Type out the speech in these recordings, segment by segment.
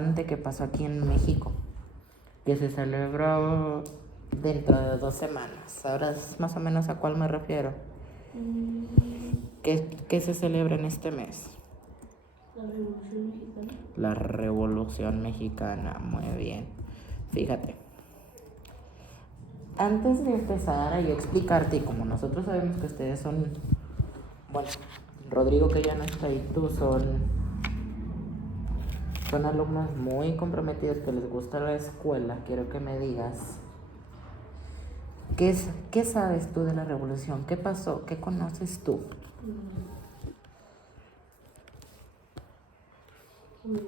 importante que pasó aquí en México, que se celebró dentro de 2 semanas. ¿Sabrás más o menos a cuál me refiero? ¿Qué se celebra en este mes? La Revolución Mexicana. La Revolución Mexicana, muy bien. Fíjate, antes de empezar a yo explicarte, y como nosotros sabemos que ustedes son, bueno, Rodrigo, que ya no está ahí, tú son alumnos muy comprometidos que les gusta la escuela, quiero que me digas, ¿qué sabes tú de la revolución? ¿Qué pasó? ¿Qué conoces tú? Pues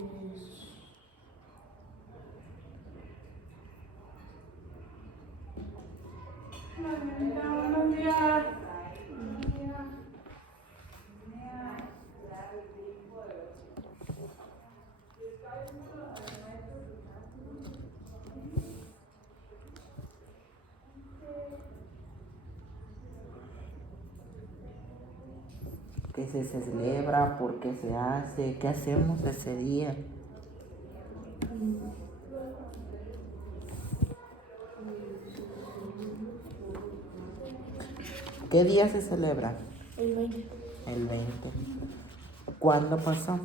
buenos días. ¿Qué se celebra? ¿Por qué se hace? ¿Qué hacemos ese día? ¿Qué día se celebra? El 20. El 20. ¿Cuándo pasó?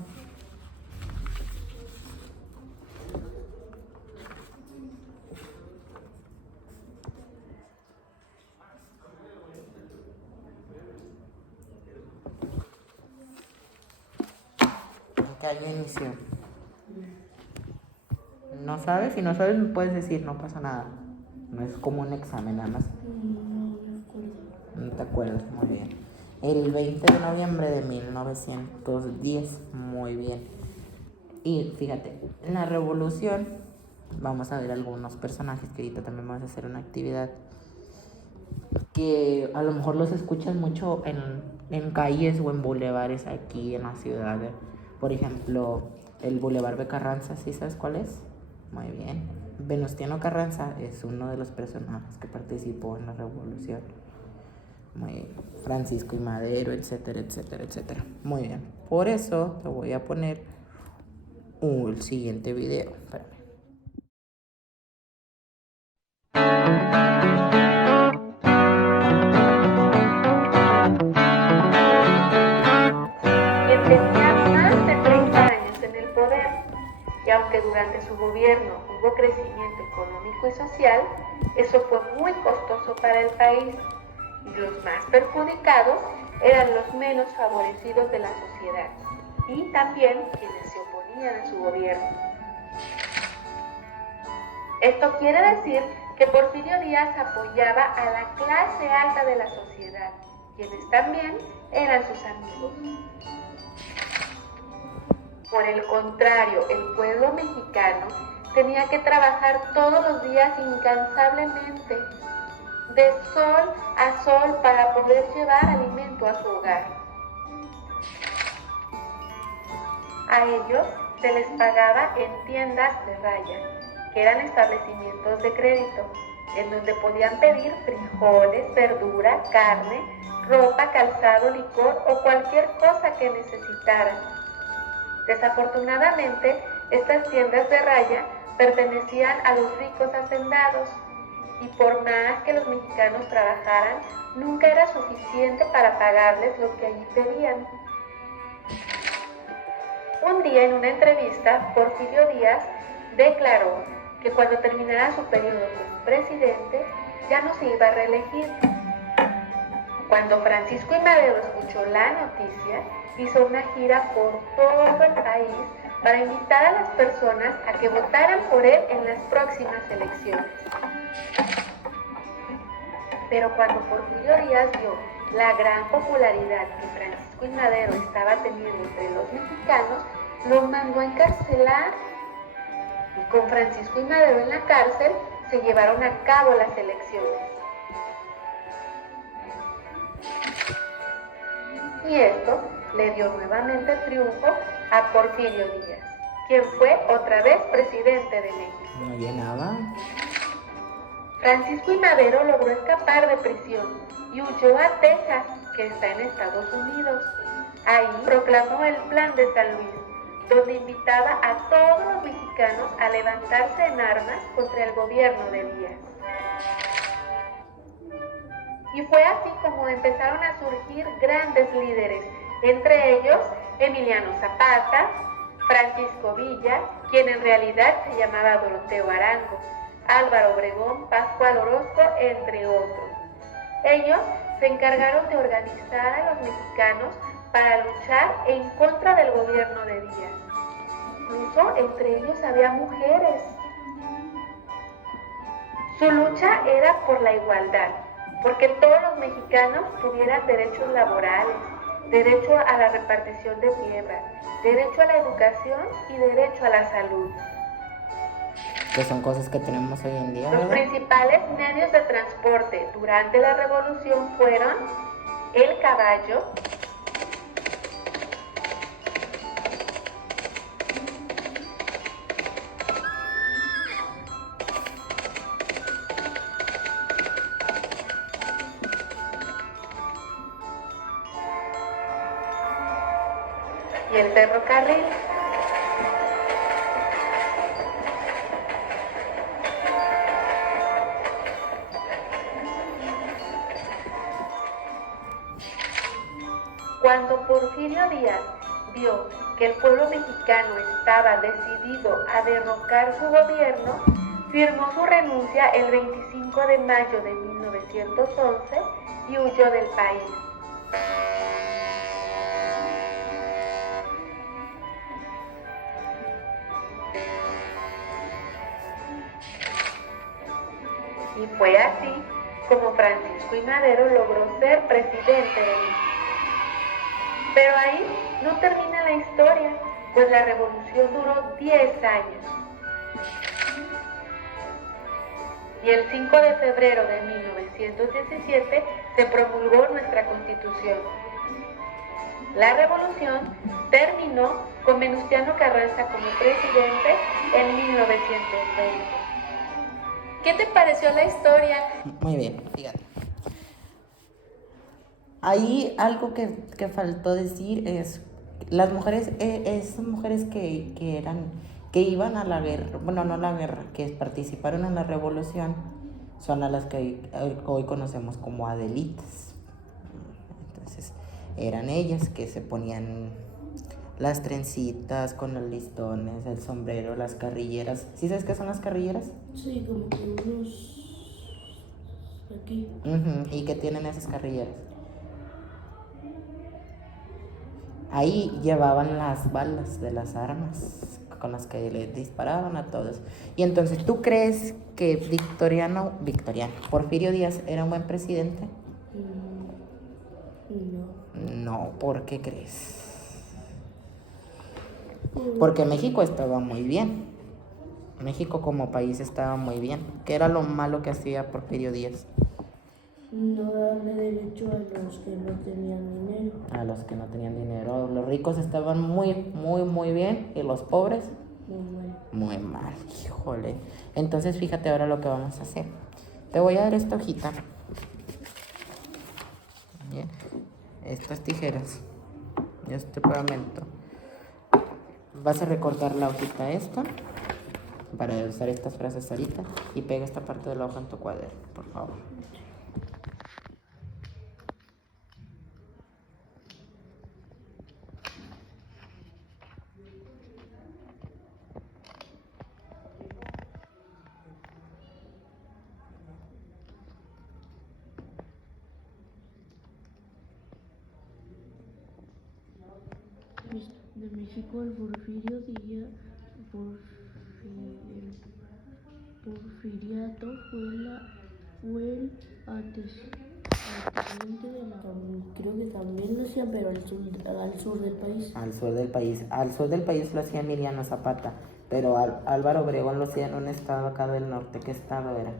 ¿En qué año inició? ¿No sabes? Si no sabes me puedes decir, no pasa nada. No es como un examen nada más. No me acuerdo. No te acuerdas, muy bien. El 20 de noviembre de 1910, muy bien. Y fíjate, en la revolución vamos a ver algunos personajes que ahorita también vamos a hacer una actividad que a lo mejor los escuchas mucho en calles o en bulevares aquí en la ciudad. Por ejemplo, el Boulevard de Carranza, ¿sí sabes cuál es? Muy bien. Venustiano Carranza es uno de los personajes que participó en la revolución. Muy bien. Francisco y Madero, etcétera, etcétera, etcétera. Muy bien. Por eso te voy a poner el siguiente video. Espérame. Quien tenía más de 30 años en el poder, y aunque durante su gobierno hubo crecimiento económico y social, eso fue muy costoso para el país, y los más perjudicados eran los menos favorecidos de la sociedad, y también quienes se oponían a su gobierno. Esto quiere decir que Porfirio Díaz apoyaba a la clase alta de la sociedad, quienes también eran sus amigos. Por el contrario, el pueblo mexicano tenía que trabajar todos los días incansablemente, de sol a sol, para poder llevar alimento a su hogar. A ellos se les pagaba en tiendas de raya, que eran establecimientos de crédito, en donde podían pedir frijoles, verdura, carne, ropa, calzado, licor o cualquier cosa que necesitaran. Desafortunadamente, estas tiendas de raya pertenecían a los ricos hacendados, y por más que los mexicanos trabajaran, nunca era suficiente para pagarles lo que allí pedían. Un día, en una entrevista, Porfirio Díaz declaró que cuando terminara su periodo como presidente, ya no se iba a reelegir. Cuando Francisco I. Madero escuchó la noticia, hizo una gira por todo el país para invitar a las personas a que votaran por él en las próximas elecciones. Pero cuando Porfirio Díaz vio la gran popularidad que Francisco I. Madero estaba teniendo entre los mexicanos, lo mandó a encarcelar. Y con Francisco I. Madero en la cárcel, se llevaron a cabo las elecciones. Y esto le dio nuevamente triunfo a Porfirio Díaz, quien fue otra vez presidente de México. ¿No llenaba? Francisco I. Madero logró escapar de prisión y huyó a Texas, que está en Estados Unidos. Ahí proclamó el Plan de San Luis, donde invitaba a todos los mexicanos a levantarse en armas contra el gobierno de Díaz. Y fue así como empezaron a surgir grandes líderes, entre ellos Emiliano Zapata, Francisco Villa, quien en realidad se llamaba Doroteo Arango, Álvaro Obregón, Pascual Orozco, entre otros. Ellos se encargaron de organizar a los mexicanos para luchar en contra del gobierno de Díaz. Incluso entre ellos había mujeres. Su lucha era por la igualdad, porque todos los mexicanos tuvieran derechos laborales, derecho a la repartición de tierras, derecho a la educación y derecho a la salud. Que son cosas que tenemos hoy en día, Los ¿verdad? principales medios de transporte durante la revolución fueron el caballo, y el ferrocarril. Cuando Porfirio Díaz vio que el pueblo mexicano estaba decidido a derrocar su gobierno, firmó su renuncia el 25 de mayo de 1911 y huyó del país. Y fue así como Francisco I. Madero logró ser presidente de México. Pero ahí no termina la historia, pues la revolución duró 10 años. Y el 5 de febrero de 1917 se promulgó nuestra Constitución. La revolución terminó con Venustiano Carranza como presidente en 1920. ¿Qué te pareció la historia? Muy bien, fíjate. Ahí algo que faltó decir es las mujeres, esas mujeres que iban a la guerra, bueno, no a la guerra, que participaron en la revolución, son a las que hoy conocemos como Adelitas. Entonces, eran ellas que se ponían las trencitas con los listones, el sombrero, las carrilleras. ¿Sí sabes qué son las carrilleras? Sí, como que unos aquí. ¿Y qué tienen esas carrilleras? Ahí llevaban las balas de las armas con las que le disparaban a todos. Y entonces, ¿tú crees que Porfirio Díaz era un buen presidente? No. No, ¿por qué crees? Porque México estaba muy bien. México como país estaba muy bien. ¿Qué era lo malo que hacía Porfirio Díaz? No darle derecho a los que no tenían dinero. A los que no tenían dinero. Los ricos estaban muy, muy, muy bien. ¿Y los pobres? Muy bueno. Muy mal, híjole. Entonces, fíjate ahora lo que vamos a hacer. Te voy a dar esta hojita. Bien. Estas tijeras. Y este pegamento. Vas a recortar la hojita esta para usar estas frases ahorita y pega esta parte de la hoja en tu cuaderno, por favor. De México al Porfirio Díaz, Porfiriato fue el antecedente de la... Creo que también lo hacían, pero al sur del país. Al sur del país. Al sur del país lo hacía Emiliano Zapata, pero Álvaro Obregón lo hacía en un estado acá del norte. ¿Qué estado era?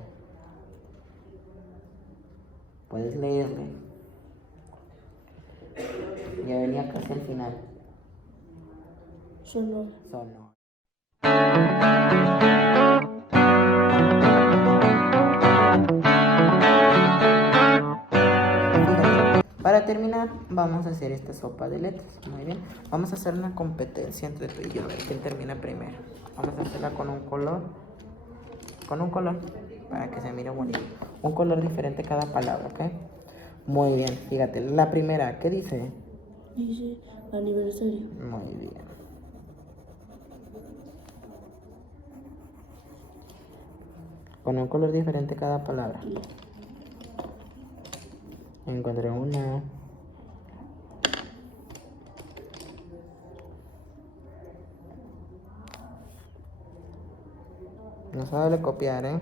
Puedes leerle. Ya venía casi al final. Sonora. Sonora. Para para terminar, vamos a hacer esta sopa de letras. Muy bien. Vamos a hacer una competencia entre tú y yo, a ver quién termina primero. Vamos a hacerla con un color. Con un color, para que se mire bonito. Un color diferente cada palabra, ¿ok? Muy bien, fíjate. La primera, ¿qué dice? Dice aniversario. Muy bien. Con un color diferente cada palabra. Encontré una. No sabe copiar, ¿eh?